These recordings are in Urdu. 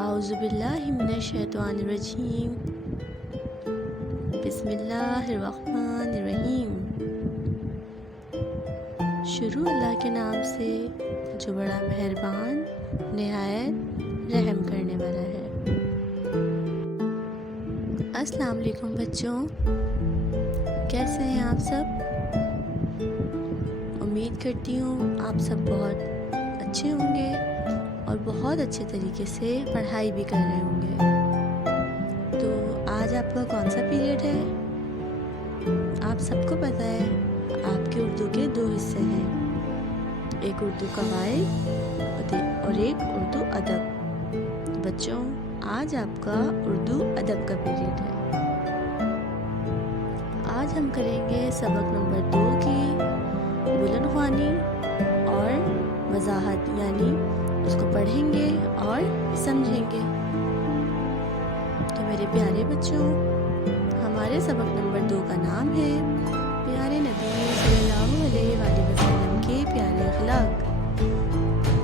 اعوذ باللہ من الشیطان الرجیم، بسم اللہ الرحمن الرحیم۔ شروع اللہ کے نام سے جو بڑا مہربان نہایت رحم کرنے والا ہے۔ السلام علیکم بچوں، کیسے ہیں آپ سب؟ امید کرتی ہوں آپ سب بہت اچھے ہوں گے اور بہت اچھے طریقے سے پڑھائی بھی کر رہے ہوں گے۔ تو آج آپ کا کون سا پیریڈ ہے؟ آپ سب کو پتہ ہے آپ کے اردو کے 2 حصے ہیں، ایک اردو قواعد اور ایک اردو ادب۔ بچوں، آج آپ کا اردو ادب کا پیریڈ ہے۔ آج ہم کریں گے سبق نمبر 2 کی بلند خوانی اور وضاحت، یعنی اس کو پڑھیں گے اور سمجھیں گے۔ تو میرے پیارے بچوں، ہمارے سبق نمبر 2 کا نام ہے پیارے نبی صلی اللہ علیہ وآلہ وسلم کے پیارے اخلاق۔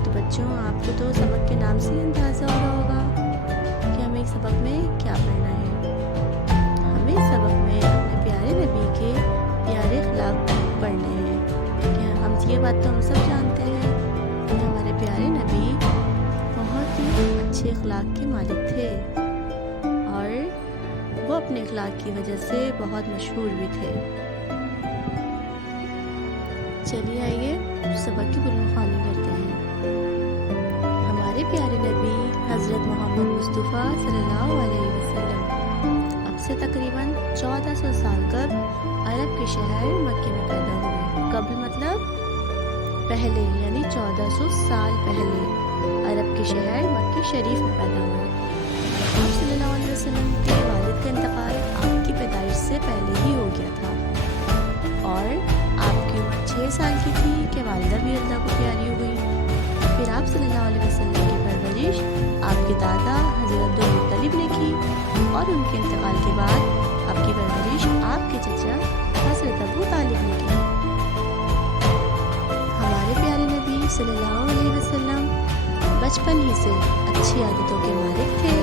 تو بچوں، آپ کو تو سبق کے نام سے ہی اندازہ ہو رہا ہوگا کہ ہمیں سبق میں کیا پڑھنا ہے۔ ہمیں سبق میں اپنے پیارے نبی کے پیارے اخلاق پڑھنے ہیں۔ یہ بات تو ہم سب جانتے ہیں کہ ہمارے پیارے نبی بہت ہی اچھے اخلاق کے مالک تھے اور وہ اپنے اخلاق کی وجہ سے بہت مشہور بھی تھے۔ چلیے آئیے سبق کی بلند خوانی کرتے ہیں۔ ہمارے پیارے نبی حضرت محمد مصطفیٰ صلی اللہ علیہ وسلم اب سے تقریباً 1400 سال قبل عرب کے شہر مکے میں پیدا ہوئے۔ قبل مطلب پہلے، یعنی 1400 سال پہلے عرب کے شہر مکہ شریف میں پیدا ہوئے۔ آپ صلی اللہ علیہ وسلم کے والد کا انتقال آپ کی پیدائش سے پہلے ہی ہو گیا تھا اور آپ کی عمر 6 سال کی تھی کہ والدہ بھی اللہ کو پیاری ہو گئی۔ پھر آپ صلی اللہ علیہ وسلم کی پرورش آپ کے دادا حضرت عبدالمطلب نے کی اور ان کے انتقال کے بعد آپ کی پرورش آپ کے چچا حضرت ابو طالب نے کی۔ ہمارے پیارے نبی صلی اللہ علیہ وسلم بچپن ہی سے اچھی عادتوں کے مالک تھے،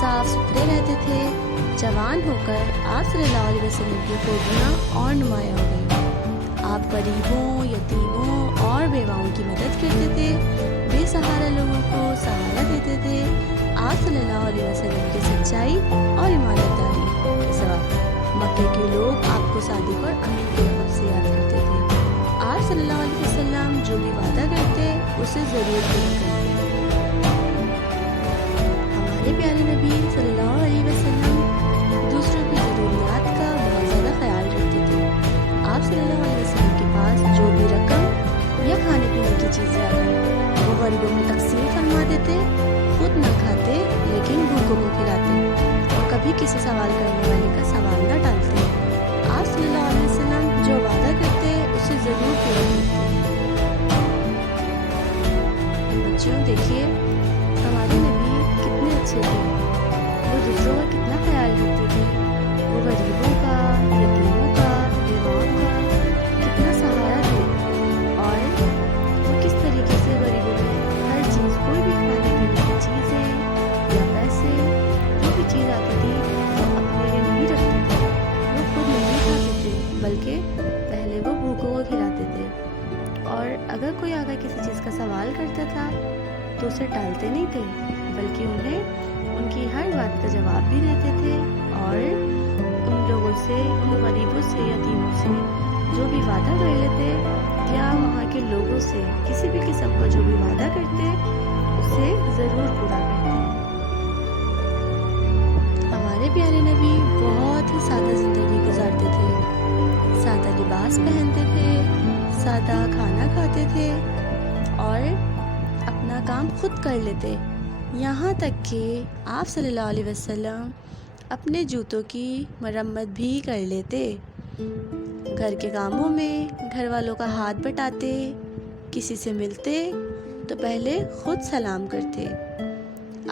صاف ستھرے رہتے تھے۔ جوان ہو کر آپ صلی اللہ علیہ وسلم کی خوبیاں اور نمایاں ہو گئیں۔ آپ غریبوں، یتیموں اور بیواؤں کی مدد کرتے تھے، بے سہارا لوگوں کو سہارا دیتے تھے۔ آپ صلی اللہ علیہ وسلم کی سچائی اور ایمانداری کے سبب مکے کے لوگ آپ کو صادق اور امین کے لقب سے یاد کرتے تھے۔ آپ صلی اللہ علیہ وسلم جو بھی وعدہ کرتے اسے ضرور پورا کرتے۔ ہمارے پیارے نبی صلی اللہ علیہ وسلم دوسروں کی ضروریات کا بہت زیادہ خیال رکھتے تھے۔ آپ صلی اللہ علیہ وسلم کے پاس جو بھی رقم یا کھانے پینے کی چیزیں آتی وہ غریبوں میں تقسیم فرما دیتے، خود نہ کھاتے لیکن بھوکوں کو کھلاتے اور کبھی کسی سوال کرنے والے کا سوال نہ ٹالتے۔ آپ صلی اللہ علیہ وسلم جو وعدہ کرتے اسے ضرور پورا کرتے۔ بچوں دیکھیے ہمارے نبی کتنے اچھے تھے، وہ دوسروں کا کتنا خیال رکھتے تھے، وہ غریبوں کا، یتیموں کا، بیواؤں کا کتنا سہارا تھے اور وہ کس طریقے سے غریبوں میں ہر چیز، کوئی بھی کھانے پینے کی چیزیں یا پیسے، جو بھی چیز آتی تھی وہ اپنے لیے نہیں رکھتے تھے، وہ خود نہیں کھاتے تھے بلکہ پہلے وہ بھوکوں کو کھلاتے تھے۔ اور اگر کوئی آگے کسی چیز کا سوال کرتا تھا تو اسے ٹالتے نہیں تھے بلکہ انہیں ان کی ہر بات کا جواب بھی دیتے تھے اور ان لوگوں سے، ان غریبوں سے، یتیموں سے جو بھی وعدہ کر لیتے یا وہاں کے لوگوں سے کسی بھی قسم کا جو بھی وعدہ کرتے اسے ضرور پورا کرتے۔ ہمارے پیارے نبی بہت ہی سادہ زندگی گزارتے تھے، سادہ لباس پہنتے تھے، سادہ کھانا کھاتے تھے اور اپنا کام خود کر لیتے، یہاں تک کہ آپ صلی اللہ علیہ وسلم اپنے جوتوں کی مرمت بھی کر لیتے۔ گھر کے کاموں میں گھر والوں کا ہاتھ بٹاتے، کسی سے ملتے تو پہلے خود سلام کرتے۔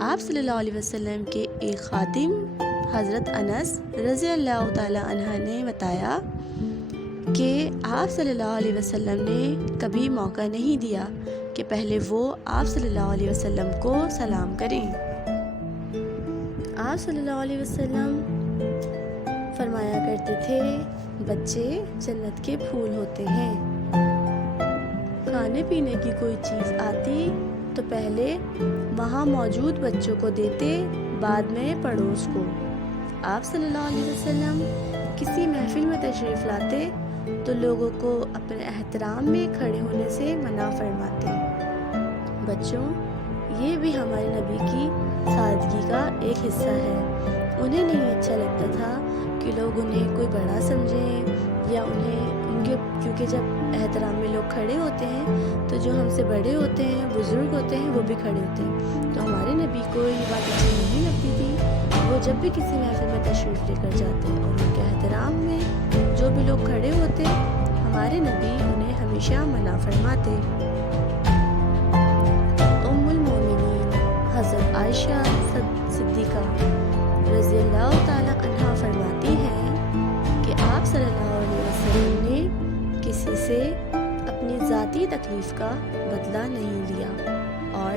آپ صلی اللہ علیہ وسلم کے ایک خادم حضرت انس رضی اللہ تعالیٰ عنہ نے بتایا کہ آپ صلی اللہ علیہ وسلم نے کبھی موقع نہیں دیا کہ کہ پہلے وہ آپ صلی اللہ علیہ وسلم کو سلام کریں۔ آپ صلی اللہ علیہ وسلم فرمایا کرتے تھے، بچے جنت کے پھول ہوتے ہیں۔ کھانے پینے کی کوئی چیز آتی تو پہلے وہاں موجود بچوں کو دیتے، بعد میں پڑوس کو۔ آپ صلی اللہ علیہ وسلم کسی محفل میں تشریف لاتے تو لوگوں کو اپنے احترام میں کھڑے ہونے سے منع فرماتے۔ بچوں، یہ بھی ہمارے نبی کی سادگی کا ایک حصہ ہے۔ انہیں نہیں اچھا لگتا تھا کہ لوگ انہیں کوئی بڑا سمجھیں یا کیونکہ جب احترام میں لوگ کھڑے ہوتے ہیں تو جو ہم سے بڑے ہوتے ہیں، بزرگ ہوتے ہیں، وہ بھی کھڑے ہوتے ہیں۔ تو ہمارے نبی کو یہ بات اچھی نہیں لگتی تھی۔ وہ جب بھی کسی محفل میں تشریف لے کر جاتے اور ان کے احترام میں جو بھی لوگ کھڑے ہوتے، ہمارے نبی انہیں ہمیشہ منع فرماتے۔ ام المومنین حضرت عائشہ صدیقہ رضی اللہ تعالی عنہا فرماتی ہیں کہ آپ صلی اللہ علیہ وسلم نے کسی سے اپنی ذاتی تکلیف کا بدلہ نہیں لیا اور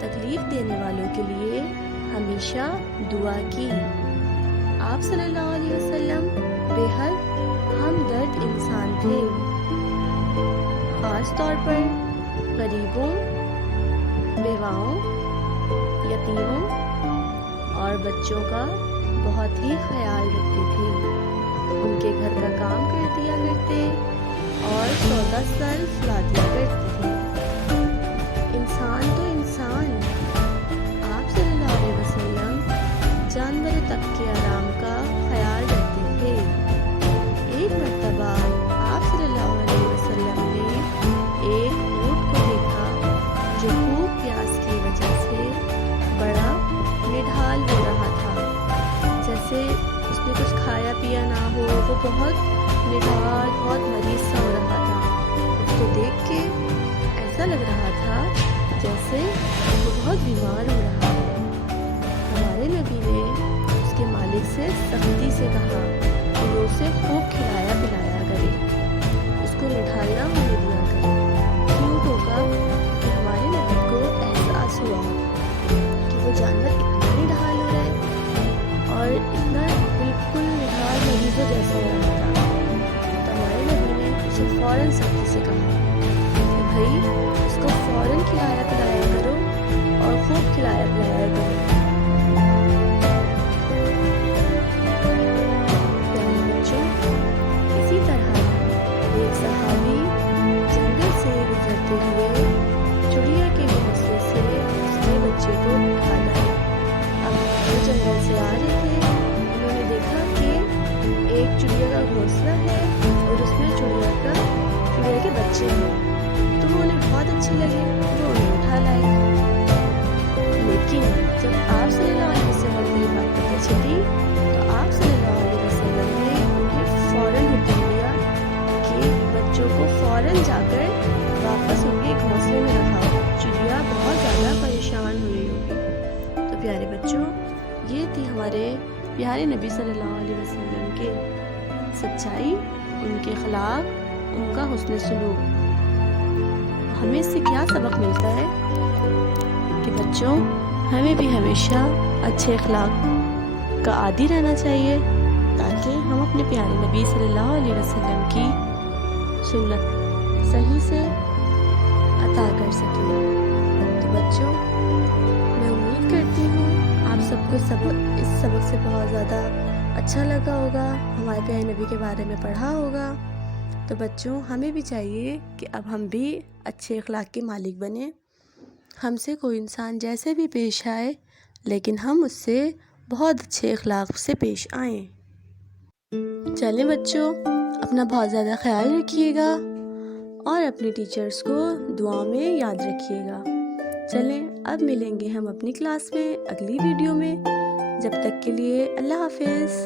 تکلیف دینے والوں کے لیے ہمیشہ دعا کی۔ آپ صلی اللہ علیہ وسلم بے حد ہمدرد انسان تھے، خاص طور پر غریبوں، بیواؤں، یتیموں اور بچوں کا بہت ہی خیال رکھتے تھے۔ ان کے گھر کا کام کر دیا کرتے اور سودا سلف لا دیا کرتے تھے۔ انسان تو انسان، آپ صلی اللہ علیہ وسلم جانوروں تک کے آرام کا خیال رکھتے تھے۔ ایک مرتبہ آپ صلی اللہ علیہ وسلم نے ایک اونٹ کو دیکھا جو خوب پیاس کی وجہ سے بڑا نڈھال ہو رہا تھا، جیسے اس نے کچھ کھایا پیا نہ ہو، وہ بہت نڈھال، بہت مریض سا ہو رہا تھا۔ اس کو دیکھ کے ایسا لگ رہا تھا جیسے وہ بہت بیمار ہو رہا ہے۔ ہمارے نبی نے اس کے مالک سے سختی سے کہا کہ وہ اسے خوب کھلایا پلایا کرے، اس کو نڈھال نہ ہونے دیا کرے۔ کیوں ہوگا کہ ہمارے نبی کو احساس ہوا کہ وہ جانور اتنا نڈھال ہو رہا ہے اور اتنا بالکل نڈھال مریضوں جیسا ہو رہا تھا۔ تو ہمارے نبی نے اسے فوراً سختی سے کہا کہ بھائی اس کو فوراً کھلایا پلایا کرو اور خوب کھلایا پلایا کرو۔ پیارے بچوں، اسی طرح ایک صحابی جنگل سے گزرتے ہوئے چڑیا کے گھونسلے سے اس کے بچے کو اٹھا لائے۔ اب وہ جنگل سے آ رہے تھے، انہوں نے دیکھا کہ ایک چڑیا کا گھونسلہ ہے اور اس میں چڑیا کے بچے ہیں، تو وہ انہیں بہت اچھے لگے، وہ انہیں اٹھا لائے۔ لیکن جب آپ صلی اللہ علیہ وسلم کو یہ بات پتہ چلی تو آپ صلی اللہ علیہ وسلم نے انہیں فوراً حکم دیا کہ بچوں کو فوراً جا کر واپس ان کے گھونسلے میں رکھاؤ، چڑیا بہت زیادہ پریشان ہوئی ہوگی۔ تو پیارے بچوں، یہ تھی ہمارے پیارے نبی صلی اللہ علیہ وسلم کے سچائی، ان کے اخلاق، ان کا حسن سلوک۔ ہمیں اس سے کیا سبق ملتا ہے کہ بچوں ہمیں بھی ہمیشہ اچھے اخلاق کا عادی رہنا چاہیے تاکہ ہم اپنے پیارے نبی صلی اللہ علیہ وسلم کی سنت صحیح سے عطا کر سکیں۔ تو بچوں، میں امید کرتی ہوں آپ سب کو اس سبق سے بہت زیادہ اچھا لگا ہوگا، ہمارے پیارے نبی کے بارے میں پڑھا ہوگا۔ تو بچوں، ہمیں بھی چاہیے کہ اب ہم بھی اچھے اخلاق کے مالک بنیں۔ ہم سے کوئی انسان جیسے بھی پیش آئے لیکن ہم اس سے بہت اچھے اخلاق سے پیش آئیں۔ چلیں بچوں، اپنا بہت زیادہ خیال رکھیے گا اور اپنے ٹیچرز کو دعا میں یاد رکھیے گا۔ چلیں اب ملیں گے ہم اپنی کلاس میں اگلی ویڈیو میں، جب تک کے لیے اللہ حافظ۔